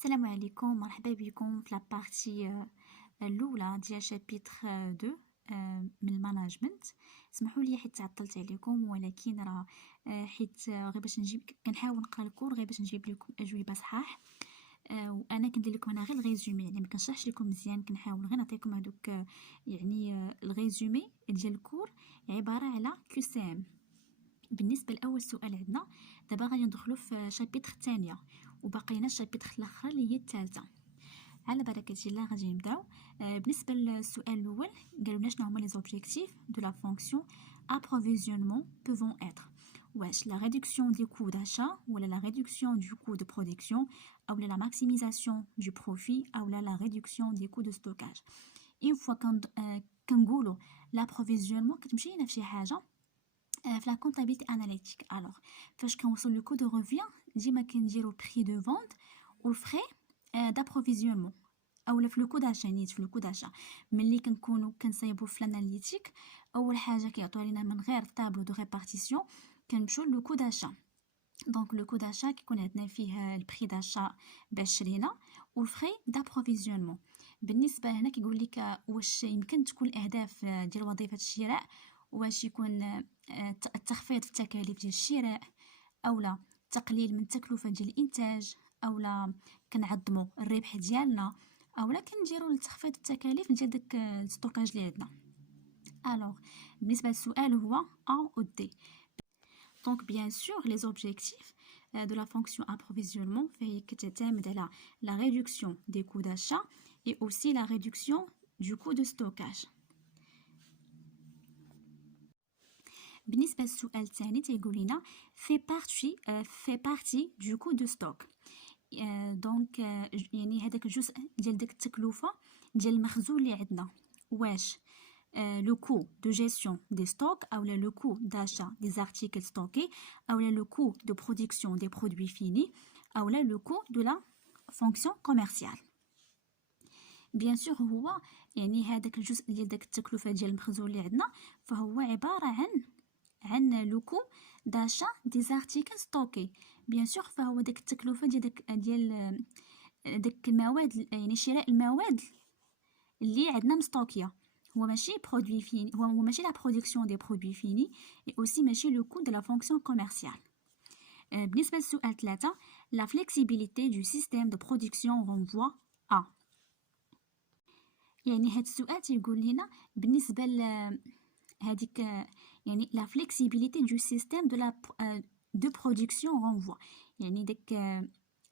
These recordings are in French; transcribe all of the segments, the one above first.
السلام عليكم، مرحبا بكم في لابارتي الاولى ديال شابيتر 2 من الماناجمنت. اسمحوا لي حيت تعطلت عليكم، ولكن راه حيت غير باش نجيب كنحاول نقرا الكور غير باش نجيب لكم اجوبه صحاح. وانا كندير لكم هنا غير الريزومي، يعني ما كنشرحش لكم مزيان، كنحاول غير نعطيكم هذوك يعني الريزومي ديال الكور عباره على QCM. بالنسبه لاول سؤال عندنا دابا غادي ندخلوا في شابيتر الثانيه، وبقينا الشابيتر الاخر اللي هي الثالثه. على بركه الله غادي نبداو. بالنسبه للسؤال الاول قالوا لنا شنو هما لي زوبجيكتيف دو لا فونكسيون approvisionnement pouvant être واش la réduction des coûts d'achat ولا la réduction du coût de production ou la maximisation du profit ou la réduction des coûts de stockage. une fois كنقولوا l'approvisionnement كتمشي لنا في شي حاجه في لا كونطابيلتي اناليتيك. الوغ فاش كنوصل لو كو دو روفيان ديما كنديرو بري دو فونت والفري دابروفيزيونمون اولا في لو كو داشا. نيت في لو كو داشا ملي كنكونوا كنصايبوا في الاناليتيك اول حاجه كيعطيو لينا من غير طابلو دو ريبارتيسيون كنمشيو لو كو داشا. دونك لو كو داشا كيكون عندنا فيه البري داشا باش شرينا والفري دابروفيزيونمون. بالنسبه هنا كيقول لك واش يمكن تكون الاهداف ديال وظيفه الشراء واش يكون التخفيض في التكاليف ديال الشراء اولا تقليل من التكلفه ديال الانتاج اولا كنعظموا الربح ديالنا اولا كنديروا لتخفيض التكاليف ديال داك الستوكاج اللي عندنا. الوغ بالنسبه للسؤال هو ا او دي. دونك بيان سور لي زوبجيكتيف de la fonction approvisionnement فهي كتعتمد على la réduction des coûts d'achat et aussi la réduction du coût de stockage. بالنسبه للسؤال الثاني تيقول لنا fait partie du coût de stock. دونك يعني هذاك الجزء ديال داك التكلفه ديال المخزون اللي عندنا واش le coût de gestion des stocks ou le coût d'achat des articles stockés ou le coût de production des produits finis ou le coût de la fonction commerciale. بيان سور هو يعني هذاك الجزء ديال داك التكلفه ديال المخزون اللي عندنا فهو عباره عن لو كو داشا دي زارتيكل ستوكي. بيان سور فهو داك التكلفه ديال داك المواد، يعني شراء المواد اللي عندنا مستوكيه. هو ماشي برودوي فيني، هو ماشي لا برودكسيون دي برودوي فيني اي اوسي ماشي لو كو دو لا فونكسيون كوميرسيال. بالنسبه للسؤال 3 لا فليكسيبيليتي دو سيستيم دو برودكسيون رونفوا ا. يعني هاد السؤال تيقول لنا بالنسبه هذيك يعني لا فليكسيبيليتي دو سيستيم دو لا دو برودكسيون رونفوا، يعني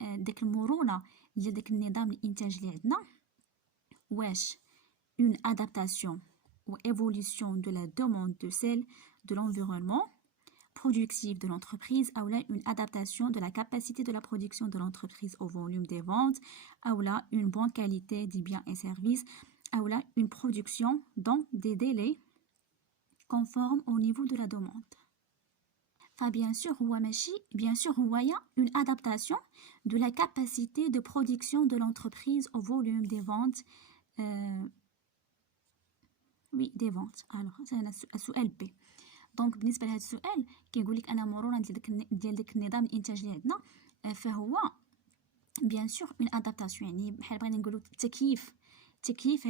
داك المرونه ديال داك النظام الانتاج اللي عندنا واش une adaptation ou évolution de la demande de celle de l'environnement productif de l'entreprise ou là une adaptation de la capacité de la production de l'entreprise au volume des ventes ou là une bonne qualité des biens et services ou là une production dans des délais conformes au niveau de la demande. Bien sûr هو y a une adaptation de la capacité de production de l'entreprise au volume des ventes وي دي فونت. الوغ هنا السؤال بي. دونك بالنسبه لهذا السؤال كيقول لك انا مرونه ديال داك النظام الانتاجي اللي عندنا فهو بيان سور اون ادابتاسيون، يعني بحال بغينا نقولوا تكييف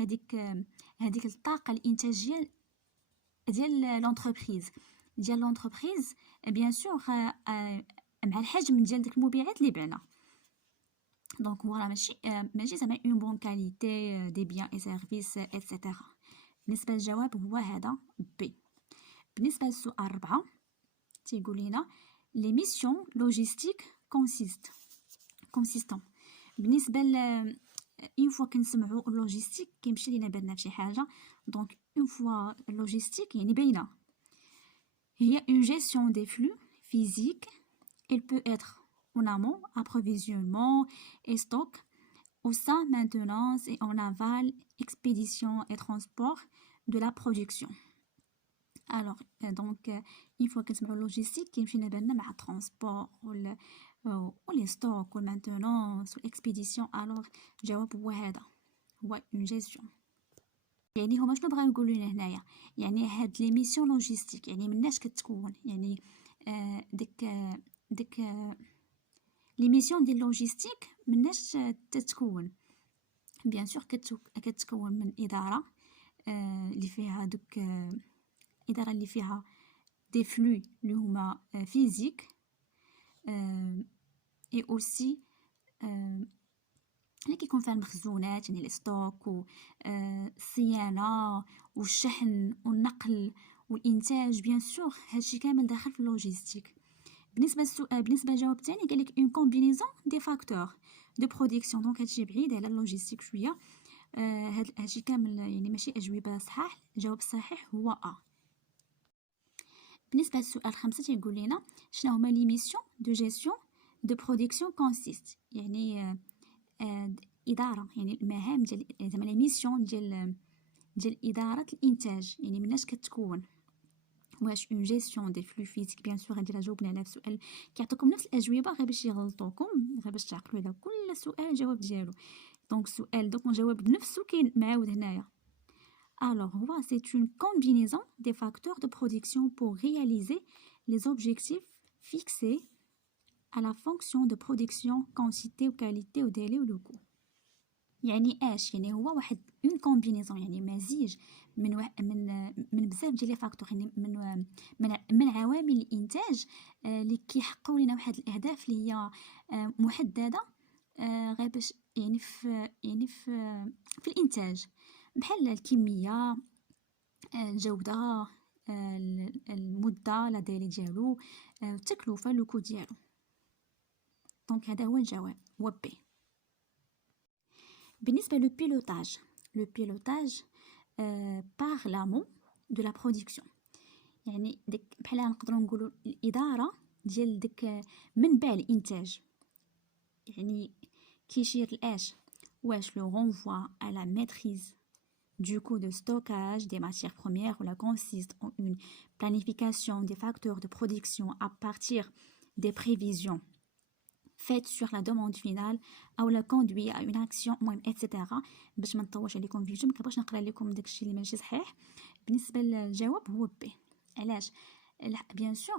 هذيك الطاقه الانتاجيه ديال لونتربريز بيان سور مع الحجم ديال داك المبيعات اللي بعنا. دونك هو راه ماشي زعما اون بون كاليتي دي بيان اي سيرفيس ايتترا. بالنسبه للجواب هو هذا بي. بالنسبه للسؤال 4 تيقول لنا لي ميسيون لوجيستيك كونسيستون. بالنسبه اون فوا كنسمعوا اللوجيستيك كيمشي لينا بالنا فشي حاجه. دونك اون فوا اللوجيستيك يعني باينه هي اون جيستيون دي فلو فيزيك. il peut être en amont approvisionnement et stock, au sein maintenance et en aval expédition et transport de la production. Alors donc il faut que tu me logistique qui me بالنا مع transport ou les stocks ou maintenance ou expédition. alors جواب هو هذا هو une gestion. يعني هما شنو بغاو نقولوا لنا هنايا؟ يعني هاد لي ميسيون لوجيستيك يعني مناش كتكون يعني ديك لي ميسيون ديال لوجيستيك مناش تتكون. بيان سور كتكون من اداره اللي فيها دوك اداره اللي فيها دي فلو اللي هما فيزيك اي اوسي اللي كيكون فيها المخزونات، يعني لي ستوك والصيانه والشحن والنقل والانتاج. بيان سور هادشي كامل داخل في اللوجيستيك. بالنسبه للسؤال، بالنسبه للجواب الثاني قال لك اون كومبينيزون دي فاكتور دو برودكسيون. دونك هادشي بعيد على اللوجيستيك شويه. هادشي كامل يعني ماشي اجوبه صحاح. الجواب الصحيح هو بالنسبه للسؤال 5 تيقول لنا شنو هما لي ميسيون دو جيستيون دو برودكسيون كونسيست. يعني اداره، يعني المهام ديال زعما لي ميسيون ديال اداره الانتاج، يعني مناش كتكون. واش اون جيستيون دي فلو فيزيك. بيان سور غادي جاوبنا على السؤال كيعطيكم نفس الاجوبه غير باش يغلطوكم، غير باش تعقلوا على كل سؤال الجواب ديالو. دونك السؤال دوك نجاوب بنفسه كاين معاود هنايا. Alors, c'est une combinaison des facteurs de production pour réaliser les objectifs fixés à la fonction de production, quantité ou qualité ou délai ou le coût. يعني اش؟ يعني هو واحد اون كومبينيزون، يعني مزيج من بزاف ديال لي فاكتور، يعني من عوامل الانتاج اللي كيحققوا لنا واحد الاهداف اللي هي محدده غير باش يعني في الانتاج، بحال الكميه، الجوده، المده، لا ديلي ديالو، التكلفه، لو كو ديالو. دونك هذا هو الجواب، هو بي. بالنسبه لو بيلوتاج، لو بيلوتاج par l'amont de la production. يعني ديك بحال نقدروا نقولوا الاداره ديال ديك منبع الانتاج. يعني كيشير لاش؟ واش لو renvoi à la maîtrise du coût de stockage des matières premières, ou la consiste en une planification des facteurs de production à partir des prévisions faites sur la demande finale, ou la conduit à une action etc. باش ما نطولش عليكم فيديو، ما كنبغيش نقرا لكم داكشي اللي ماشي صحيح. بالنسبه للجواب هو بي. علاش؟ بيان سور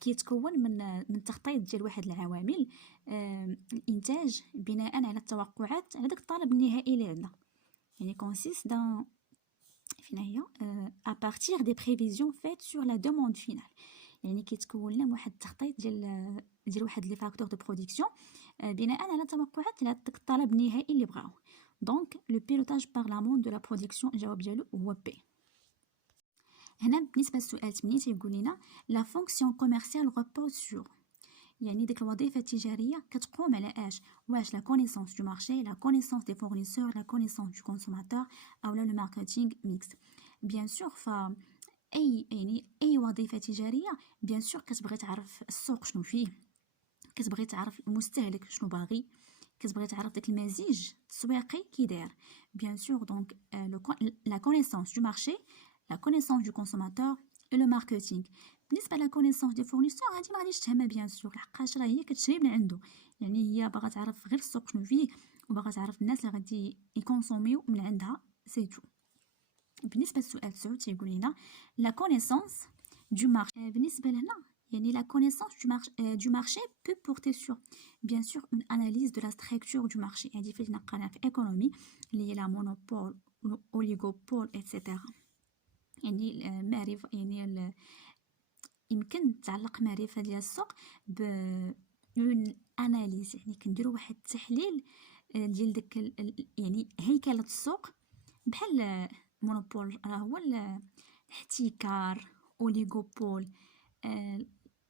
كيتكون من تخطيط ديال واحد العوامل الانتاج بناء على التوقعات على داك الطلب النهائي اللي عندنا. يعني consiste dans فين هي à partir des prévisions faites sur la demande finale. يعني كيتكون لنا واحد التخطيط ديال واحد لي فاكتور دو برودكسيون بناء على توقعات على داك الطلب النهائي اللي بغاو. دونك لو بيلوتاج بار لامون دو لا برودكسيون، الجواب ديالو هو بي. هنا بالنسبه للسؤال 8 تيقول لنا لا فونكسيون كوميرسيال ريبوز سور. يعني ديك الوظيفه التجاريه كتقوم على اش؟ واش لا كونيسونس دو مارشي، لا كونيسونس دي فورنيسور، لا كونيسونس دو كونسوماتور، او لا لو ماركتينغ ميكس. بيان سور اي وظيفه تجاريه بيان سور كتبغي تعرف السوق شنو فيه، كتبغي تعرف المستهلك شنو باغي، كتبغي تعرف داك المزيج التسويقي كي داير. بيان سور دونك لا كونيسونس دو مارشي، لا كونيسونس دو كونسوماتور و لو ماركتينغ. بالنسبه لا كونيسونس دي فورنيسور هادي ما غاديش تهمها بيان سور، لحقاش راه هي كتشري من عنده، يعني هي باغا تعرف غير السوق شنو فيه وباغا تعرف الناس اللي غادي يكونسوميو من عندها، سي تو. بالنسبه للسؤال 9 تيقول لنا لا كونيسونس دو مارشي. بالنسبه لهنا يعني la connaissance du marché peut porter sur bien sûr une analyse de la structure du marché. هذه فاش نقرانا في ايكونومي اللي هي لا مونوبول اوليغوبول ايتترا. يعني معرفه، يعني يمكن تعلق معرفه ديال السوق ب اون اناليز، يعني كنديروا واحد التحليل ديال داك يعني هيكله السوق. بحال مونوبول راه هو الاحتكار، اوليغوبول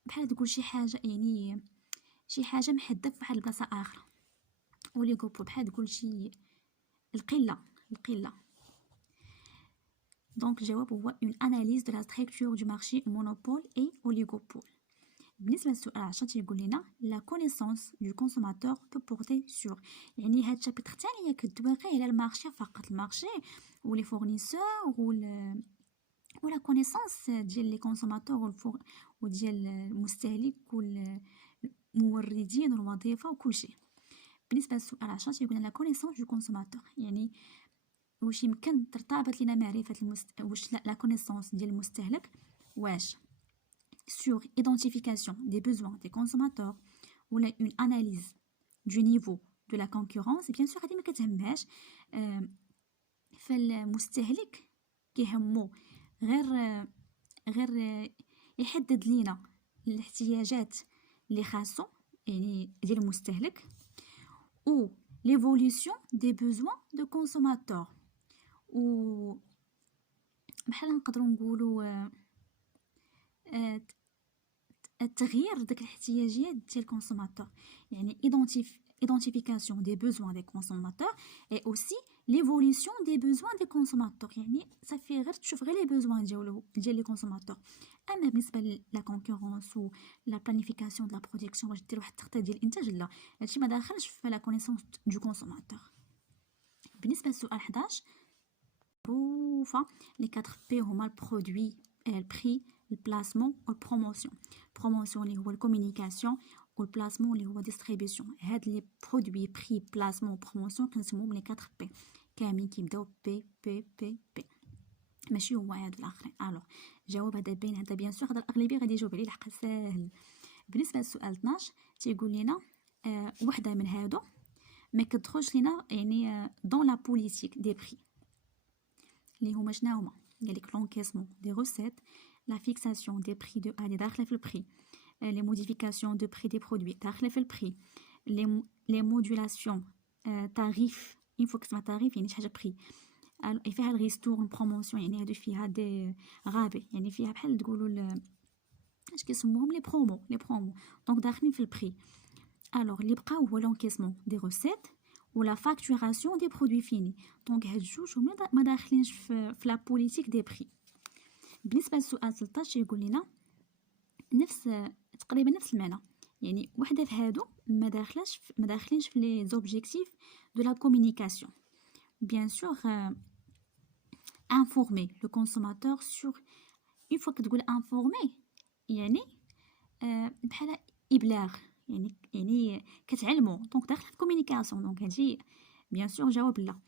بحال تقول شي حاجه، يعني شي حاجه محدده في واحد البلاصه اخرى. اوليغوبول بحال تقول شي القله. دونك الجواب هو une analyse de la structure du marché monopole et oligopole. بالنسبه للسؤال 10 تيقول لنا la connaissance du consommateur peut porter sur. يعني هاد الشابتر الثاني هي كدوي غير على المارشي فقط، المارشي ولي فورنيسور ولا كونيسونس ديال لي كونسوماتور وديال المستهلك والموردين والوظيفه وكل شيء. بالنسبه للسؤال 10 تيقول لنا لا كونيسونس دو كونسوماتور، يعني واش يمكن ترتبط لنا معرفه واش لا كونيسونس ديال المستهلك واش sur identification des besoins des consommateurs ولا اون اناليز دو نيفو دو لا كونكورونس، بيان سور هذه ما كتهمهاش. فالمستهلك كيهمو غير يحدد لينا الاحتياجات اللي خاصو يعني ديال المستهلك، ou l'évolution des besoins de consommateur، و بحال نقدروا نقولوا التغيير داك الاحتياجات ديال الكونسوماتور، يعني identification des besoins des consommateurs et aussi l'évolution des besoins des consommateurs. يعني صافي غير تشوف غير لي besoins ديال لي كونسوماتور. اما بالنسبه لا كونكورونس و لا بلانيفيكاسيون د لا برودكسيون باش دير واحد التخطيط ديال الانتاج، لا هادشي ما داخلش في لا كونيسونس دو كونسوماتور. بالنسبه للسؤال 11 معروفه لي 4 بي هما البرودوي، البري، البلاسمون والبروموسيون. بروموسيون اللي هو الكومونيكاسيون، والبلاسمون اللي هو ديستريبيسيون. هاد لي برودوي بري بلاسمون بروموسيون كنسموهم لي 4 بي كاملين كيبداو بي بي بي بي، ماشي هو هادو الاخرين. الوغ جواب هذا باين، هذا بيان سور هذا الاغلبيه غادي يجاوب عليه لحق ساهل. بالنسبه للسؤال 12 تيقول لنا وحده من هادو ما كتدخلش لينا يعني دون لا بوليتيك دي بري، اللي هما شنو هما؟ قال لك لونكيسمون دي روسيت، لا فيكساسيون دي بري دو هذه داخله في البري، لي موديفيكاسيون دو بري دي برودوي داخله في البري، لي مودولاسيون تاريف، اون فوا كتسمع تاريف يعني شي حاجه بري، فيها الريستور بروموسيون يعني هادو فيها دي غابي، يعني فيها بحال تقولوا اش كيسموهم لي برومو دونك داخلين في البري. الوغ اللي بقى هو لونكيسمون دي روسيت ولا فاكتوراسيون دي برودوي فيني، دونك هاد جوج ما داخلينش في لا بوليتيك دي بري. بالنسبه للسؤال 13 يقول لنا نفس تقريبا نفس المعنى، يعني وحده في هادو ما داخلينش في لي زوبجيكتيف دو لا كومونيكاسيون. بيان سور informer le consommateur sur، une fois كتقول informer يعني بحال ابلاغ، يعني كتعلمو، دونك داخل في كومونيكاسيون، دونك هادشي بيان سور جواب لا.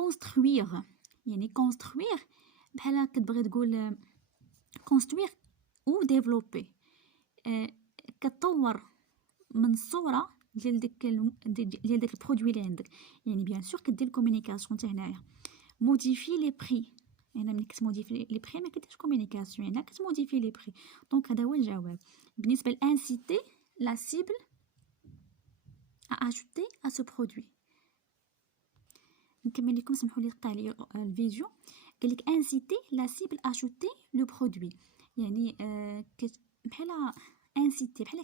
construire يعني construire بحال كتبغي تقول construire ou développer، كتطور من الصوره ديال داك البرودوي اللي عندك، يعني بيان سور كدير الكومونيكاسيون حتى هنايا. modifier les prix، يعني ملي كتموديفي لي بري ما كديرش كومونيكاسيون، يعني كتموديفي لي بري، دونك هذا هو الجواب. بالنسبه لانسيتي لا سيبل ا اجوتي ا سو برودوي، نكمل لكم، سمحوا لي قطع لي الفيديو. قال لك انسيتي لا سيبل اجوتي لو برودوي، يعني بحال انسيتي بحال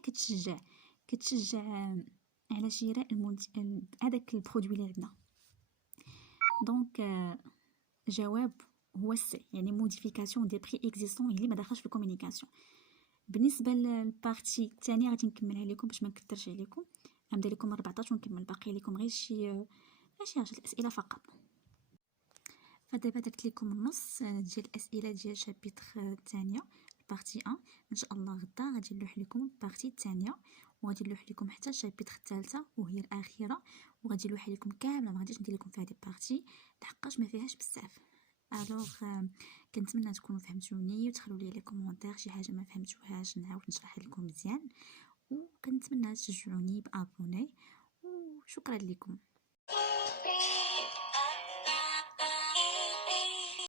كتشجع على شراء هذاك البرودوي اللي عندنا. دونك جواب هو السي، يعني موديفيكاسيون دي بري اكزيستون اللي ما دخلش في الكومونيكاسيون. بالنسبه للبارتي الثانيه غادي نكملها لكم باش ما نكثرش عليكم، غندير لكم 14 ونكمل باقي لكم غير شي 10 الاسئله فقط. فدابا درت لكم النص ديال الاسئله ديال شابيتر الثانيه البارتي 1. ان شاء الله غدا غادي نلوح لكم البارتي الثانيه، وغادي نلوح لكم حتى الشابيتر الثالثه وهي الاخيره، وغادي نلوح لكم كامله، ما غاديش ندير لكم في هذه البارتي لحقاش ما فيهاش بزاف. الوغ كنتمنى تكونوا فهمتوني، وتخلوا لي لي كومونتير شي حاجه ما فهمتوهاش نعاود نشرح لكم مزيان، وكنتمنى تشجعوني بابوني، وشكرا لكم.